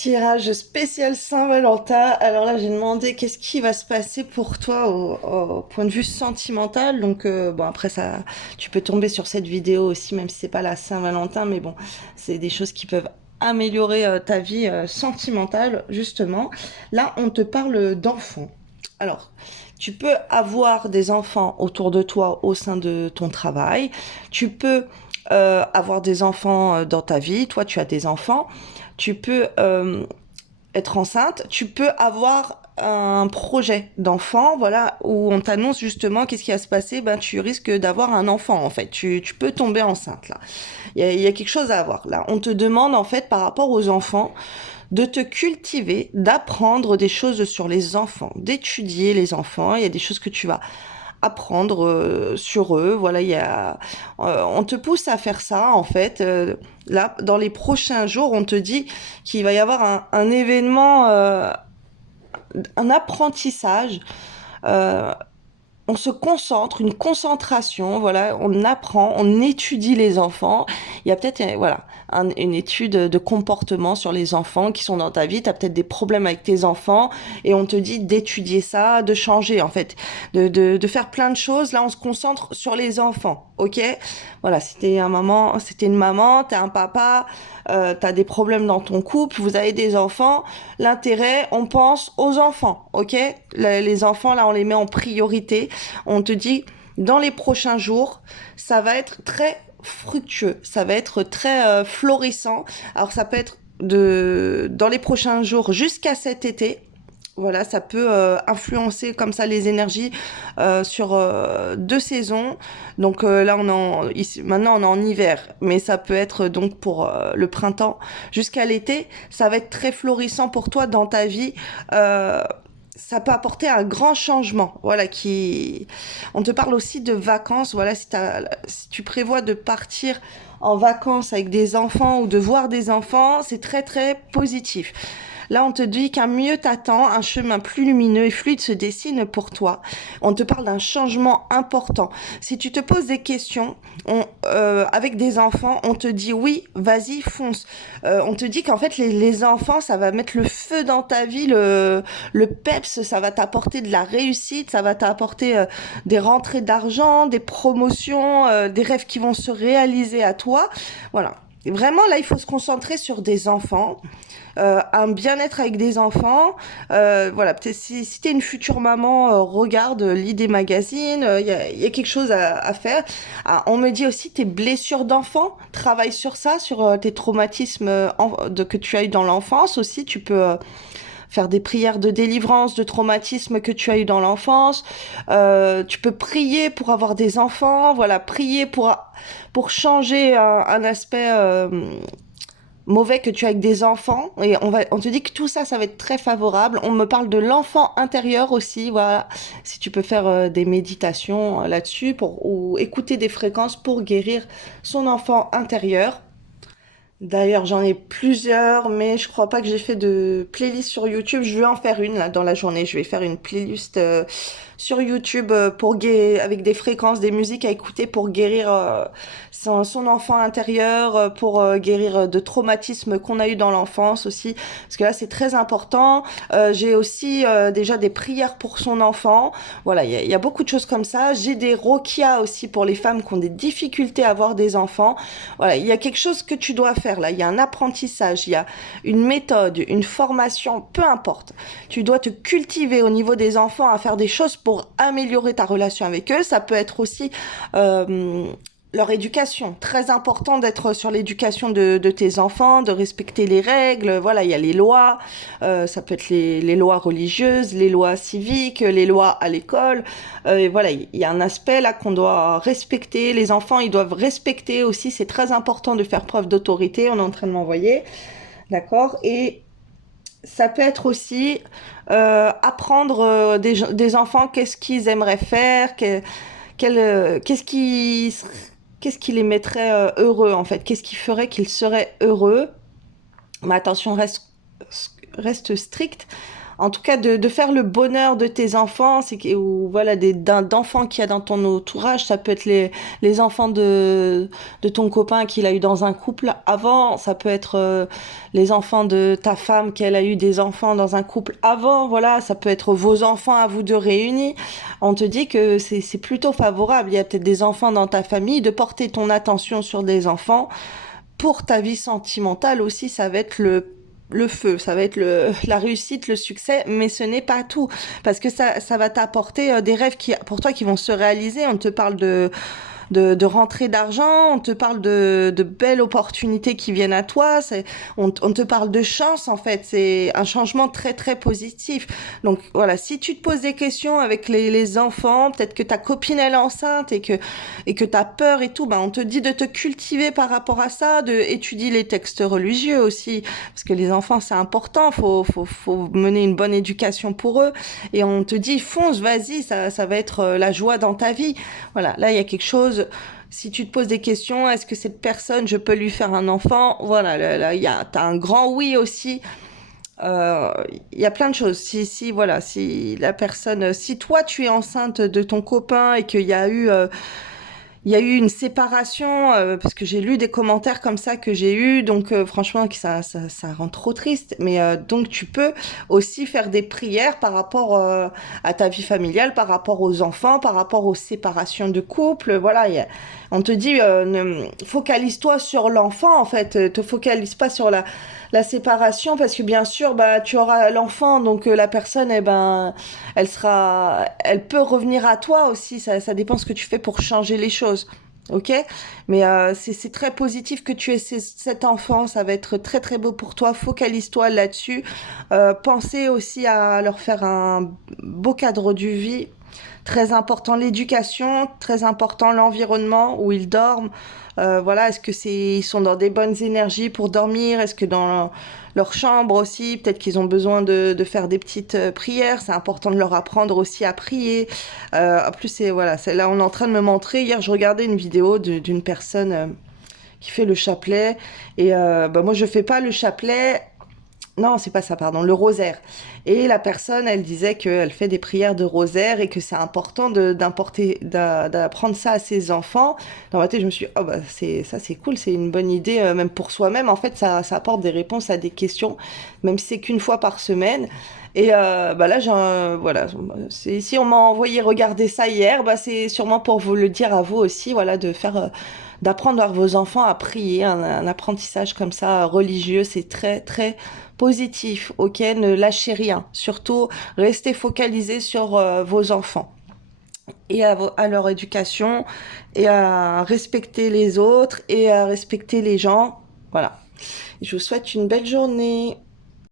Tirage spécial Saint-Valentin. Alors là, j'ai demandé qu'est-ce qui va se passer pour toi au point de vue sentimental. Donc bon, après ça, tu peux tomber sur cette vidéo aussi, même si c'est pas la Saint-Valentin, mais bon, c'est des choses qui peuvent améliorer ta vie sentimentale justement. Là, on te parle d'enfants. Alors, tu peux avoir des enfants autour de toi au sein de ton travail. Tu peux avoir des enfants dans ta vie. Toi, tu as des enfants. Tu peux être enceinte, tu peux avoir un projet d'enfant, voilà, où on t'annonce justement qu'est-ce qui va se passer, ben tu risques d'avoir un enfant en fait, tu peux tomber enceinte là. Il y a quelque chose à avoir là. On te demande en fait par rapport aux enfants de te cultiver, d'apprendre des choses sur les enfants, d'étudier les enfants. Il y a des choses que tu vas apprendre sur eux. Voilà, on te pousse à faire ça en fait. Là, dans les prochains jours, on te dit qu'il va y avoir un événement, un apprentissage. Euh, on se concentre, une concentration, voilà, on apprend, on étudie les enfants. Il y a peut-être, voilà, une étude de comportement sur les enfants qui sont dans ta vie. Tu as peut-être des problèmes avec tes enfants et on te dit d'étudier ça, de changer en fait, de faire plein de choses. Là, on se concentre sur les enfants, ok? Voilà, c'était une maman, t'es un papa, t'as des problèmes dans ton couple, vous avez des enfants. L'intérêt, on pense aux enfants, ok? Les enfants, là, on les met en priorité. On te dit, dans les prochains jours, ça va être très fructueux, ça va être très florissant. Alors ça peut être dans les prochains jours jusqu'à cet été. Voilà, ça peut influencer comme ça les énergies sur 2 saisons. Donc là, maintenant on est en hiver, mais ça peut être donc pour le printemps jusqu'à l'été. Ça va être très florissant pour toi dans ta vie. Ça peut apporter un grand changement. Voilà, on te parle aussi de vacances. Voilà, si tu prévois de partir en vacances avec des enfants ou de voir des enfants, c'est très très positif. Là, on te dit qu'un mieux t'attend, un chemin plus lumineux et fluide se dessine pour toi. On te parle d'un changement important. Si tu te poses des questions, avec des enfants, on te dit oui, vas-y, fonce. On te dit qu'en fait, les enfants, ça va mettre le feu dans ta vie, le peps, ça va t'apporter de la réussite, ça va t'apporter des rentrées d'argent, des promotions, des rêves qui vont se réaliser à toi. Voilà. Et vraiment, là, il faut se concentrer sur des enfants, un bien-être avec des enfants. Voilà, peut-être si t'es une future maman, regarde, lis des magazines, il y a quelque chose à faire. Ah, on me dit aussi tes blessures d'enfant, travaille sur ça, sur tes traumatismes que tu as eu dans l'enfance aussi. Tu peux faire des prières de délivrance de traumatismes que tu as eu dans l'enfance. Tu peux prier pour avoir des enfants, voilà, prier pour changer un aspect mauvais que tu as avec des enfants. Et on te dit que tout ça, ça va être très favorable. On me parle de l'enfant intérieur aussi, voilà. Si tu peux faire des méditations là-dessus ou écouter des fréquences pour guérir son enfant intérieur. D'ailleurs, j'en ai plusieurs, mais je crois pas que j'ai fait de playlist sur YouTube. Je vais en faire une là dans la journée. Je vais faire une playlist sur YouTube avec des fréquences, des musiques à écouter pour guérir son enfant intérieur, pour guérir de traumatismes qu'on a eu dans l'enfance aussi. Parce que là, c'est très important. J'ai aussi déjà des prières pour son enfant. Voilà, il y a beaucoup de choses comme ça. J'ai des rokias aussi pour les femmes qui ont des difficultés à avoir des enfants. Voilà, il y a quelque chose que tu dois faire là. Il y a un apprentissage, il y a une méthode, une formation, peu importe. Tu dois te cultiver au niveau des enfants à faire des choses pour améliorer ta relation avec eux. Ça peut être aussi leur éducation. Très important d'être sur l'éducation de tes enfants, de respecter les règles. Voilà, il y a les lois. Ça peut être les lois religieuses, les lois civiques, les lois à l'école. Et voilà, il y a un aspect là qu'on doit respecter. Les enfants, ils doivent respecter aussi. C'est très important de faire preuve d'autorité. On est en train de m'envoyer. D'accord? Et ça peut être aussi apprendre des enfants qu'est-ce qu'ils aimeraient faire, qu'est-ce qui les mettrait heureux en fait, qu'est-ce qui ferait qu'ils seraient heureux. Mais attention, reste strict. en tout cas de faire le bonheur de tes enfants, ou voilà d'enfants qu'il y a dans ton entourage. Ça peut être les enfants de ton copain qu'il a eu dans un couple avant, ça peut être les enfants de ta femme qu'elle a eu des enfants dans un couple avant, voilà, ça peut être vos enfants à vous deux réunis. On te dit que c'est plutôt favorable. Il y a peut-être des enfants dans ta famille, de porter ton attention sur des enfants. Pour ta vie sentimentale aussi, ça va être le feu, ça va être la réussite, le succès, mais ce n'est pas tout. Parce que ça va t'apporter des rêves pour toi qui vont se réaliser. On te parle de rentrée d'argent, on te parle de belles opportunités qui viennent à toi, on te parle de chance en fait, c'est un changement très très positif. Donc voilà, si tu te poses des questions avec les enfants, peut-être que ta copine elle est enceinte et que t'as peur et tout, ben on te dit de te cultiver par rapport à ça, de étudier les textes religieux aussi, parce que les enfants c'est important, faut mener une bonne éducation pour eux, et on te dit fonce, vas-y, ça va être la joie dans ta vie. Voilà, là il y a quelque chose. Si tu te poses des questions, est-ce que cette personne, je peux lui faire un enfant? Voilà, là, t'as un grand oui aussi. Il y a plein de choses. Voilà, si la personne, si toi tu es enceinte de ton copain et qu'il y a eu il y a eu une séparation, parce que j'ai lu des commentaires comme ça que j'ai eu, donc franchement que ça rend trop triste. Mais donc tu peux aussi faire des prières par rapport à ta vie familiale, par rapport aux enfants, par rapport aux séparations de couple. Voilà, on te dit focalise-toi sur l'enfant en fait, te focalise pas sur la séparation, parce que bien sûr bah tu auras l'enfant, donc la personne elle peut revenir à toi aussi. Ça dépend ce que tu fais pour changer les choses. Ok, mais c'est très positif que tu aies cet enfant, ça va être très très beau pour toi. Focalise-toi là-dessus. Pensez aussi à leur faire un beau cadre de vie. Très important l'éducation, très important l'environnement où ils dorment. Voilà, est-ce que ils sont dans des bonnes énergies pour dormir? Est-ce que dans leur chambre aussi, peut-être qu'ils ont besoin de faire des petites prières. C'est important de leur apprendre aussi à prier. En plus, là, on est en train de me montrer. Hier, je regardais une vidéo d'une personne qui fait le chapelet. Et bah, moi, je fais pas le chapelet. Non, c'est pas ça, pardon, le rosaire. Et la personne, elle disait qu'elle fait des prières de rosaire et que c'est important d'apprendre ça à ses enfants. Dans ma tête, je me suis dit, oh bah c'est cool, c'est une bonne idée, même pour soi-même. En fait, ça apporte des réponses à des questions, même si c'est qu'une fois par semaine. Et bah là, voilà, si on m'a envoyé regarder ça hier, bah c'est sûrement pour vous le dire à vous aussi, voilà, d'apprendre à vos enfants à prier, un apprentissage comme ça religieux, c'est très très positif, ok? Ne lâchez rien. Surtout, restez focalisés sur vos enfants et à leur éducation et à respecter les autres et à respecter les gens. Voilà. Je vous souhaite une belle journée.